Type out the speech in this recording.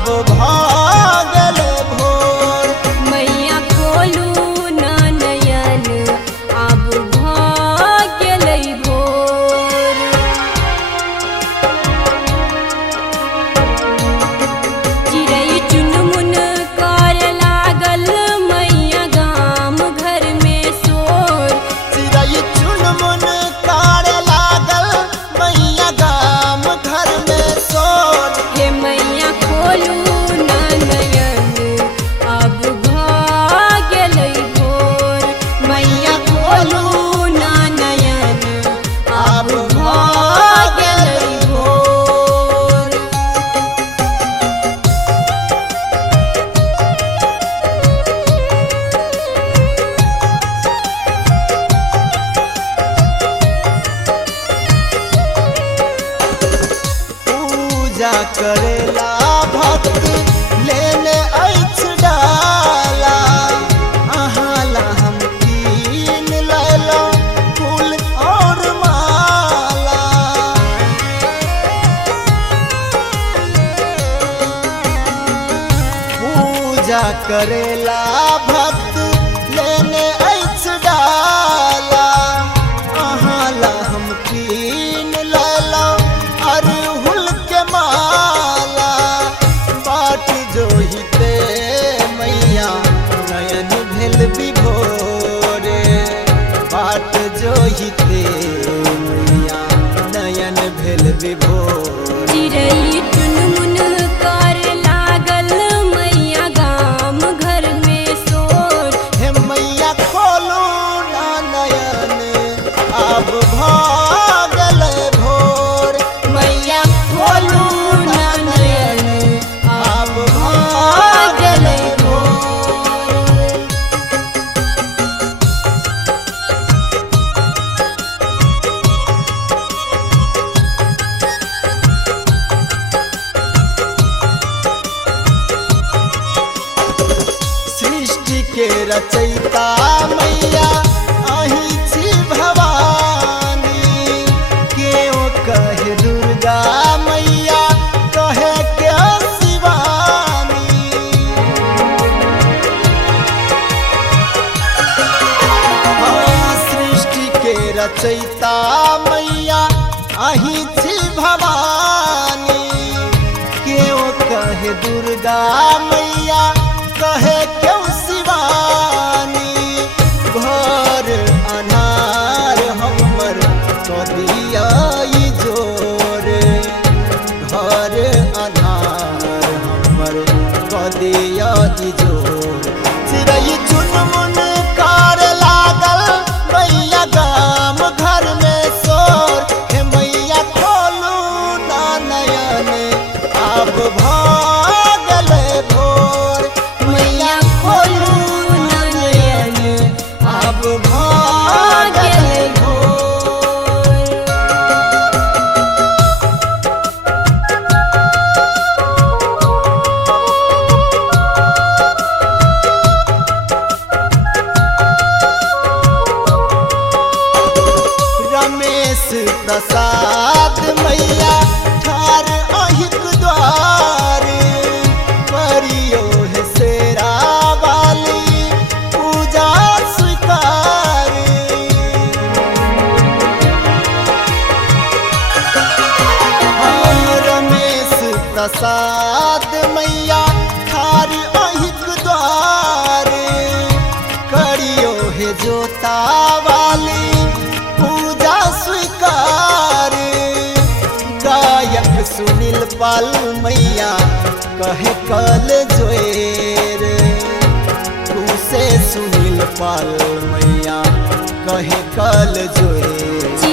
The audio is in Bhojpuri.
अब भागल भोर। मैया खोलू ना नयन अब भागल भोर। चिड़ै चुनमुन कर लागल मैया गाम घर में शोर। चिड़ै चुनमुन कर लागल मैया गाम घर में शोर। हे मैया खोलू ना नयन अब भागल भोर। मैया खोलू ना नयन अब भागल भोर। पूजा करेला भक्त लेने अछि डाला। अहाला हम कीन लैला फूल और माला। पूजा करेला भक्त लेने अछि डाला। अहाला हम कीन लैला अरहुल के माला। बाट जोहिते मैया नयन भेल विभोरे। बाट जोहिते मैया नयन भेल विभोर। चिड़ै चुनमुन कर लागल मैया गाम घर में शोर। हे मैया खोलू ना नयन अब भागल भोर। मैया खोलू ना नयन अब भागल भोर। सृष्टि के रचयिता मैया अहीं छी भवानी। केओ कहे दुर्गा मैया कहे के शिवानी। हाँ, सृष्टि के रचयिता मैया अहीं छी भवानी। केओ कहे दुर्गा मैया कहे क्यों शिवानी। घर अनार हमर कदिया जोर। घर अनार हमर कदिया जोर। चिड़ै चुनमुन कर लागल मैया गाम घर में शोर। हे मैया खोलू ना नयन अब भागल भोर। मैया खोलू ना नयन अब भागल भोर। रमेश प्रसाद मैया ठार अहिक द्वार। करियो है शेरा वाली पूजा स्वीकार। हाँ, रमेश प्रसाद मैया ठार अहिक द्वार। करियो है जोता वाली पूजा स्वीकार। गायक सुनील पाल मैया कहे कल जोएर। तू से सुनील पाल मैया कहे कल जोएर।